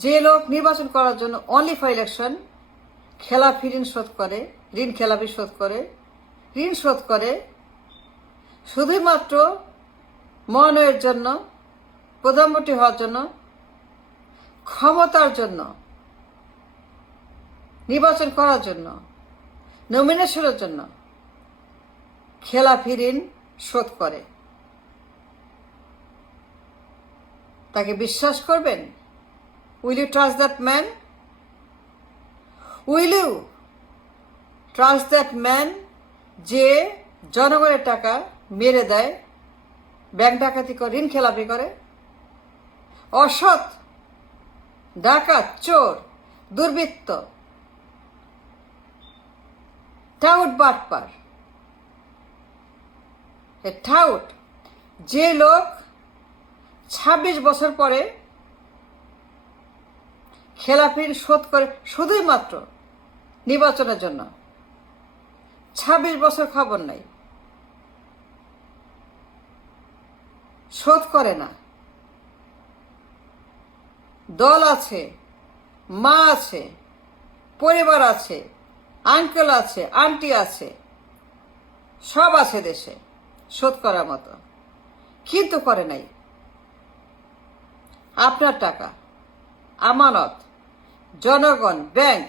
যে লোক নির্বাচন করার জন্য অনলি ফর ইলেকশন খেলাপি ঋণ শোধ করে, ঋণ খেলাপি শোধ করে, ঋণ শোধ করে শুধুমাত্র মনোনয়নের জন্য, প্রধানমন্ত্রী হওয়ার জন্য, ক্ষমতার জন্য, নির্বাচন করার জন্য, নমিনেশনের জন্য খেলাপি ঋণ শোধ করে, তাকে বিশ্বাস করবেন? Will you trust that man? Will you trust that man যে জনগণের টাকা মেরে দেয়, ব্যাংক ডাকাতি করে, ঋণ খেলাপি করে, অসৎ, ডাকাত, চোর, দুর্বৃত্ত, টাউট, বাটপার, টাউট, যে লোক ২৬ বছর পরে খেলাপি শোধ করে শুধুই মাত্র নির্বাচনের জন্য, ২৬ বছর খবর নাই, শোধ করে না। দল আছে, মা আছে, পরিবার আছে, আঙ্কেল আছে, আন্টি আছে, সব আছে দেশে শোধ করার মতো, কিন্তু করে নাই। আপনার টাকা আমানত, জনগণ, ব্যাংক,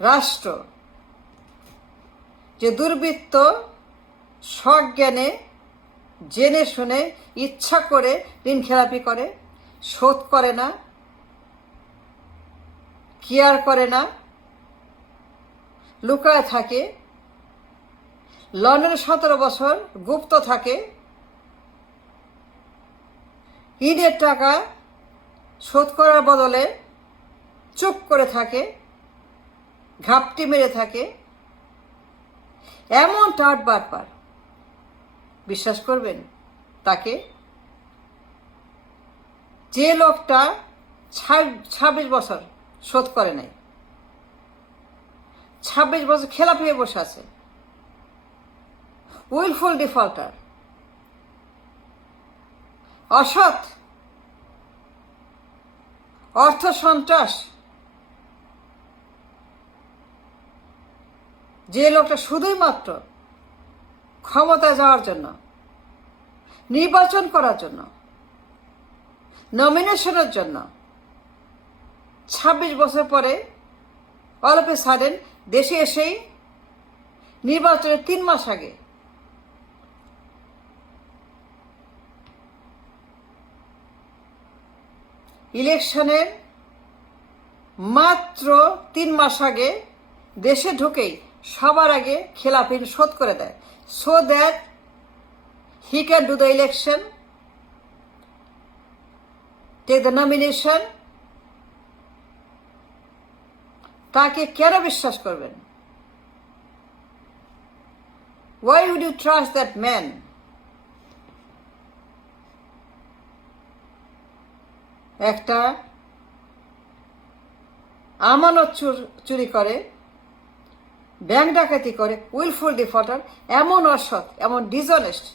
রাষ্ট্র, যে দুর্বৃত্ত সজ্ঞানে জেনে শুনে ইচ্ছা করে ঋণ খেলাপি করে, শোধ করে না, কেয়ার করে না, লুকায় থাকে, লন্ডনে ১৭ বছর গুপ্ত থাকে, ঋণের টাকা শোধ করার বদলে চুপ করে থাকে, ঘাপটি মেরে থাকে, এমন টাট বাটপার বিশ্বাস করবেন তাকে? যে লোকটা ২৬ বছর শোধ করে নাই, ২৬ বছর খেলাপি হয়ে বসে আছে, উইলফুল ডিফল্টার, অসৎ, অর্থ সন্ত্রাস, যে লোকটা শুধুই মাত্র ক্ষমতায় যাওয়ার জন্য, নির্বাচন করার জন্য, নমিনেশনের জন্য ২৬ বছর পরে অল অফ এ সাডেন দেশে এসেই নির্বাচনের ৩ মাস আগে ইলেকশনের মাত্র ৩ মাস আগে দেশে ঢুকেই সবার আগে খেলাপি ঋণ শোধ করে দেয়, so that he can do the election, take the nomination. তাকে কেন বিশ্বাস করবেন? Why would you trust that man? একটা আমানত চুরি করে, ব্যাংক ডাকাতি করে, উইলফুল ডিফল্টার, এমন অসৎ, এমন ডিসঅনেস্ট,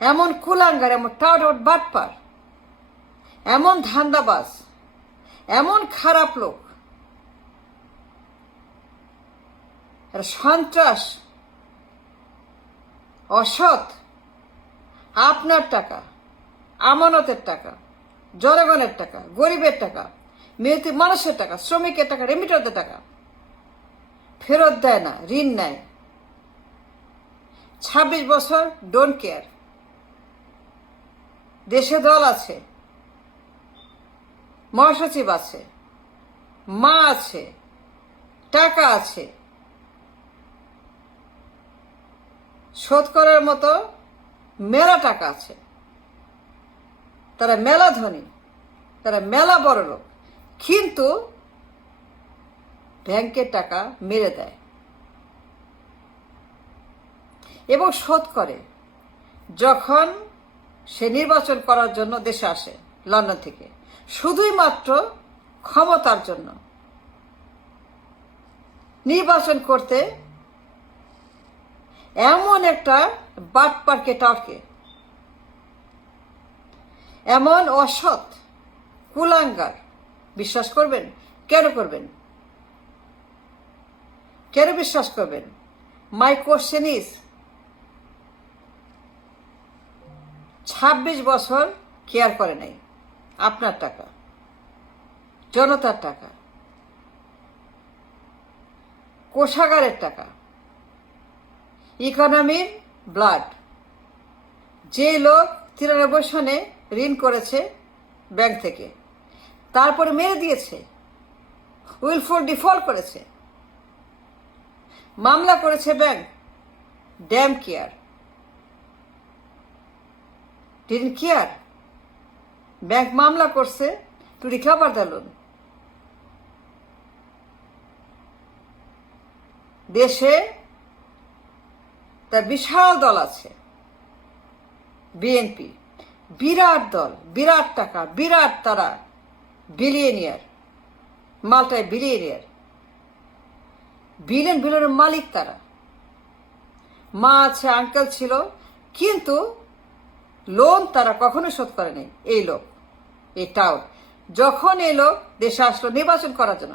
এমন কুলাঙ্গার, এমন টাউট বাটপার, এমন ধান্দাবাজ, এমন খারাপ লোক, সন্ত্রাস, অসৎ, আপনার টাকা, আমানতের টাকা, জনগণের টাকা, গরিবের টাকা, মেহনতি মানুষের টাকা, শ্রমিকের টাকা, রেমিটারদের টাকা ফেরত দেয় না, ঋণ নেয়, ২৬ বছর ডোন্ট কেয়ার। দেশে দল আছে, মহাসচিব আছে, মা আছে, টাকা আছে, শোধ করার মতো মেলা টাকা আছে, তারা মেলা ধনী, তারা মেলা বড় লোক, কিন্তু ব্যাংকের টাকা মেরে দেয় এবং শোধ করে যখন সে নির্বাচন করার জন্য দেশে আসে লন্ডন থেকে, শুধুই মাত্র ক্ষমতার জন্য, নির্বাচন করতে এমন একটা বাটপারকে, টাউটকে, এমন অসৎ, কুলাঙ্গার। বিশ্বাস করবেন? কেন করবেন? কেন বিশ্বাস করবেন? মাই কোশ্চেন ইজ, 26 বছর কেয়ার করে নাই। আপনার টাকা, জনতার টাকা, কোষাগারের টাকা, ইকোনমির ব্লাড। যে লোক 93 সনে ঋণ করেছে ব্যাংক থেকে, তারপরে মেরে দিয়েছে, উইলফুল ডিফল্ট করেছে, মামলা করেছে bank, damn care, didn't care. Bank মামলা করছে টু রিকভার দ্য লোন। দেশে তার বিশাল দল আছে, বিএনপি, বিরাট দল, বিরাট টাকা, বিরাট তারা বিলিয়নিয়ার, মাল্টাই বিলিয়নিয়ার, বিলিয়ন বিলিয়নের মালিক তারা। মা আছে, আঙ্কেল ছিল, কিন্তু লোন তারা কখনো শোধ করেনি। এই লোক, এই টাউট, যখন এই লোক দেশে আসলো নির্বাচন করার জন্য,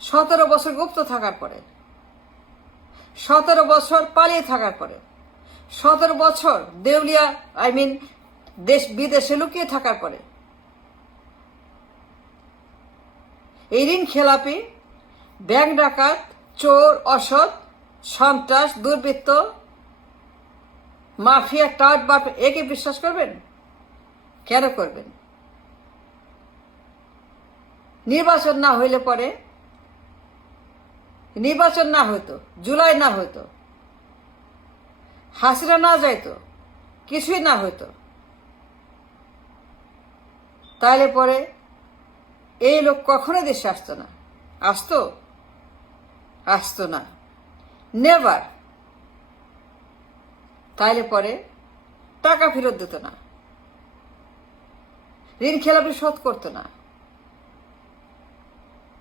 17 বছর গুপ্ত থাকার পরে, 17 বছর পালিয়ে থাকার পরে, 17 বছর দেউলিয়া দেশ বিদেশে লুকিয়ে থাকার পরে, এই ঋণ খেলাপি, ব্যাংক ডাকাত, চোর, অসৎ, সন্ত্রাস, দুর্বৃত্ত, মাফিয়া, টাউট বাপ, একে বিশ্বাস করবেন? কেন করবেন? নির্বাচন না হইলে পরে, নির্বাচন না হইতো, জুলাই না হইতো, হাসিনা না যাইতো, কিছুই না হইতো, তাহলে পরে এই লোক কখনো দেশে আসতো না। আসতো? আসতো না, নেভার। তাইলে পরে টাকা ফেরত দিত না, ঋণ খেলাপি শোধ করতো না,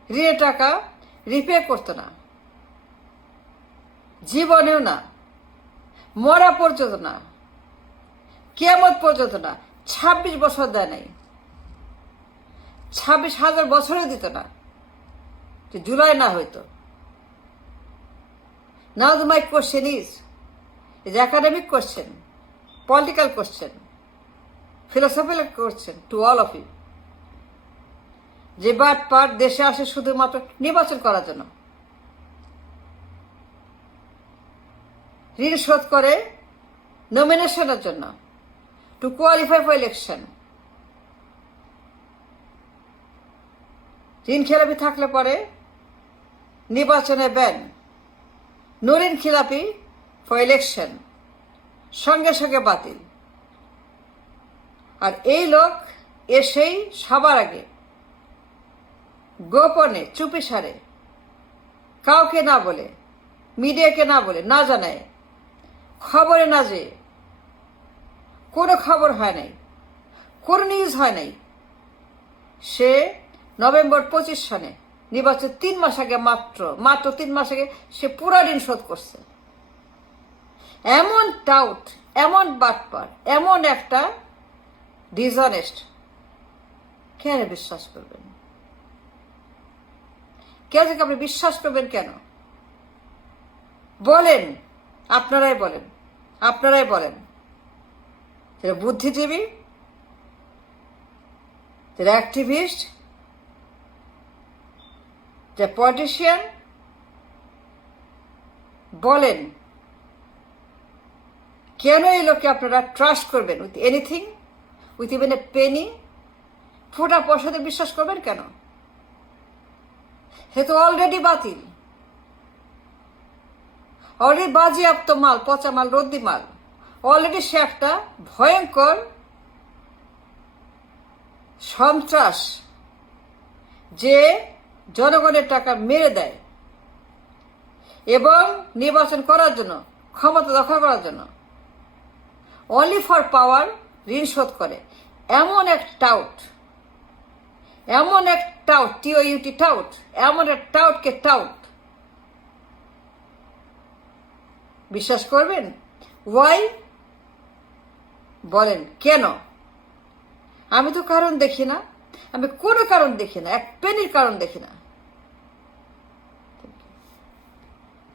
ঋণের টাকা রিপে করতো না, জীবনেও না, মরা পর্যন্ত না, কিয়ামত পর্যন্ত না। 26 বছর দেয় নাই, 26,000 বছরে দিত না, যে জুলাই না হইতো। Now my question is academic question, political question, philosophical question to all of you. যে বাট পাট দেশে আসে শুধুমাত্র নির্বাচন করার জন্য, ঋণ শোধ করে নমিনেশনের জন্য, টু কোয়ালিফাই ফর ইলেকশন। ঋণ খেলাপি থাকলে পরে নির্বাচনে ব্যান, নো ঋণ খেলাপি ফর ইলেকশন, সঙ্গে সঙ্গে বাতিল। আর এই লোক এসেই সবার আগে গোপনে, চুপিসারে, কাউকে না বলে, মিডিয়াকে না বলে, না জানায়, খবরে না যেয়ে, কোনো খবর হয় নাই, কোনো নিউজ হয় নাই, সে নভেম্বর 25 সনে নির্বাচন 3 মাস আগে, মাত্র 3 মাস আগে সে পুরা ঋণ শোধ করছে। এমন টাউট, এমন বাটপার, এমন একটা ডিসঅনেস্ট, কেন বিশ্বাস করবেন? কেন আপনি বিশ্বাস করবেন? কেন বলেন? আপনারাই বলেন, আপনারাই বলেন। যারা বুদ্ধিজীবী, যারা অ্যাক্টিভিস্ট, যারা পলিটিশিয়ান, বলেন কেন এই লোককে আপনারা ট্রাস্ট করবেন? With anything, with even a Penney, ফোটা পয়সাতে বিশ্বাস করবেন কেন? সে তো অলরেডি বাতিল, অলরেডি বাজেয়াপ্ত মাল, পচা মাল, রদ্দি মাল। অলরেডি সে একটা ভয়ঙ্কর সন্ত্রাস, যে জনগণের টাকা মেরে দেয় এবং নির্বাচন করার জন্য, ক্ষমতা দখল করার জন্য, অনলি ফর পাওয়ার ঋণ শোধ করে। এমন এক টাউট, এমন এক টাউট, টিওইউটি টাউট, এমন এক টাউটকে টাউট বিশ্বাস করবেন? ওয়াই? বলেন কেন? আমি তো কারণ দেখি না। আমি কোনো কারণ দেখি না, এক পেনির কারণ দেখি না।